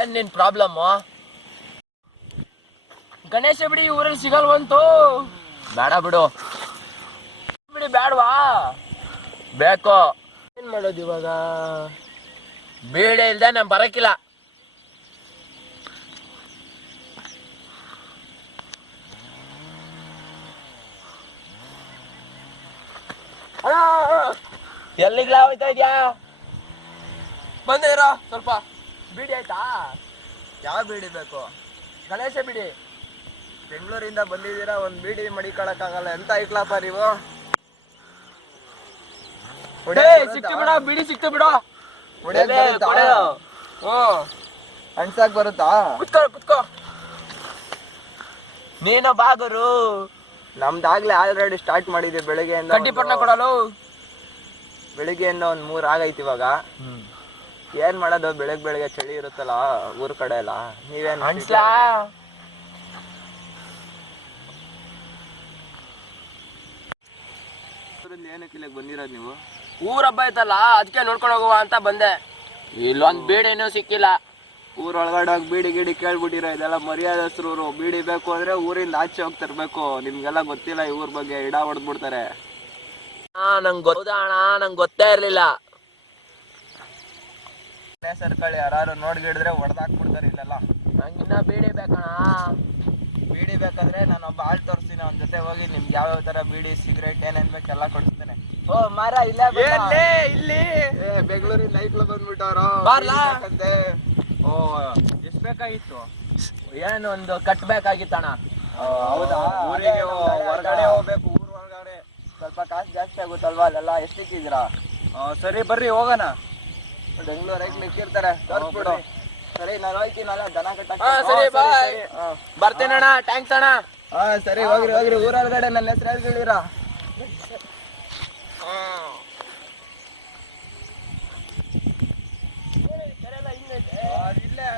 ಏನ್ ನಿನ್ ಪ್ರಾಬ್ಲಮ್? ಗಣೇಶ ಬಿಡಿ ಊರಲ್ಲಿ ಸಿಗಲ್ವಂತೂ. ಬೇಡ ಬಿಡು ಬಿಡಿ. ಬೇಡವಾ? ಬೇಕು. ಏನ್ ಮಾಡೋದು ಇವಾಗ? ಬೀಡೆ ಇಲ್ದೆ ನಾನ್ ಬರಕಿಲ್ಲ. ಎಲ್ಲಿಗ್ಲಾ ಹೋಯ್ತಾ ಇದ್ಯಾ? ಬಂದೇ ಇರೋ ಸ್ವಲ್ಪ. ಬೀಡಿ ಆಯ್ತಾ? ಯಾವ ಬೀಡಿ ಬೇಕು? ಗಣೇಶ ಬಿಡಿ. ಬೆಂಗಳೂರಿಂದ ಬಂದಿದ್ದೀರಾ, ಒಂದ್ ಬೀಡಿ ಮಡಿಕೊಳಕ್ಕಾಗಲ್ಲ. ಎಂತ ಐಕ್ಲಪ್ಪ ನೀವು? ಸಿಕ್ತು ಬಿಡೋ, ಬೀಡಿ ಸಿಕ್ತು ಬಿಡೋ. ಅಣ್ಸಾಕ್ ಬರುತ್ತಾ? ಕುತ್ಕೋ. ನೀನು ಬಾಗರು. ನಮ್ದಾಗ್ಲೇ ಆಲ್ರೆಡಿ ಸ್ಟಾರ್ಟ್ ಮಾಡಿದ್ವಿ ಬೆಳಿಗ್ಗೆಯಿಂದ. ಕಡ್ಡಿಪಟ್ನ ಕೊಡಲು ಬೆಳಿಗ್ಗೆಯಿಂದ ಒಂದ್ 3 ಆಗೈತಿ ಇವಾಗ. ಏನ್ ಮಾಡೋದು, ಬೆಳಗ್ಗೆ ಚಳಿ ಇರುತ್ತಲ್ಲ ಊರ್ ಕಡೆ ಎಲ್ಲ. ನೀವೇನ್ ಅನ್ಸ್ಲಾ? ಏನಕ್ಕೆ ಇಲ್ಲಿಗೆ ಬಂದಿರೋದು ನೀವು? ಊರ ಹಬ್ಬ ಐತಲ್ಲ, ಅದಕ್ಕೆ ನೋಡ್ಕೊಂಡು ಹೋಗುವ ಅಂತ ಬಂದೆ. ಇಲ್ಲೊಂದ್ ಬೀಡಿನೂ ಸಿಕ್ಕಿಲ್ಲ. ಊರೊಳಗಡೆ ಹೋಗಿ ಬೀಡಿ ಗಿಡಿ ಕೇಳ್ಬಿಟ್ಟಿರೋ. ಇದೆಲ್ಲ ಮರ್ಯಾದಸ್ರು. ಬೀಡಿ ಬೇಕು ಅಂದ್ರೆ ಊರಿಂದ ಆಚೆ ಹೋಗಿ ತರ್ಬೇಕು. ನಿಮ್ಗೆಲ್ಲ ಗೊತ್ತಿಲ್ಲ ಈ ಊರ್ ಬಗ್ಗೆ, ಇಡ ಹೊಡೆದ್ಬಿಡ್ತಾರೆ. ನಂಗೆ ಗೊತ್ತಾ ಅಣ್ಣ, ನಂಗೆ ಗೊತ್ತೇ ಇರ್ಲಿಲ್ಲ. ಸರ್ಕಲ್ ಯಾರು ನೋಡ್ಗಿಡಿದ್ರೆ ಹೊಡೆದಾಕ್ಬಿಡ್ತಾರೆ ಇಲ್ಲೆಲ್ಲ. ನಂಗಿನ್ನ ಬೀಡಿ ಬೇಕಣ್ಣ. ಬೀಡಿ ಬೇಕಾದ್ರೆ ನಾನು ಒಬ್ಬ ಆಳ್ ತೋರಿಸ್ತೀನಿ, ಅವನ ಜೊತೆ ಹೋಗಿ ನಿಮ್ಗೆ ಯಾವ್ಯಾವ ತರ ಬೀಡಿ ಸಿಗರೇಟ್ ಏನೇನ್ ಬೇಕೆಲ್ಲ ಕೊಡಿಸ್ತೇನೆ. ಓ ಮಾರ ಇಲ್ಲೇ ಇಲ್ಲಿ ಬೆಂಗಳೂರಿಂದ ಐಕ್ಳು ಬಂದ್ಬಿಟ್ಟವ್ರು. ಓ ಎಷ್ಟ್ ಬೇಕಾಗಿತ್ತು? ಏನು ಒಂದು ಕಟ್ಬೇಕಾಗಿತ್ತಣ್ಣ. ಹೌದಾ? ಊರಿಗೆ ಹೊರಗಡೆ ಹೋಗ್ಬೇಕು. ಊರ್ ಹೊರಗಡೆ ಸ್ವಲ್ಪ ಕಾಸು ಜಾಸ್ತಿ ಆಗುತ್ತಲ್ವಾ ಅಲ್ಲೆಲ್ಲ. ಎಷ್ಟಿಕ್ಕಿದ್ದೀರಾ? ಸರಿ ಬರ್ರಿ ಹೋಗೋಣ. ಬೆಂಗಳೂರು ಐಕ್ಳು ಇಕ್ಕಿರ್ತಾರೆ, ತೋರಿಸ್ಬಿಡು. ಸರಿ ನಾನು ಹೋಯ್ತೀನಲ್ಲ ದನ ಕಟ್ಟಕ್ಕೆ. ಸರಿ ಬಾಯ್, ಬರ್ತೇನಣ್ಣ. ಥ್ಯಾಂಕ್ಸ್ ಅಣ್ಣ. ಸರಿ ಹೋಗ್ರಿ ಊರೊಳಗಡೆ ನನ್ನ ಹೆಸರು ಹೇಳ್ಗಳಿರ. ಇಲ್ಲೇ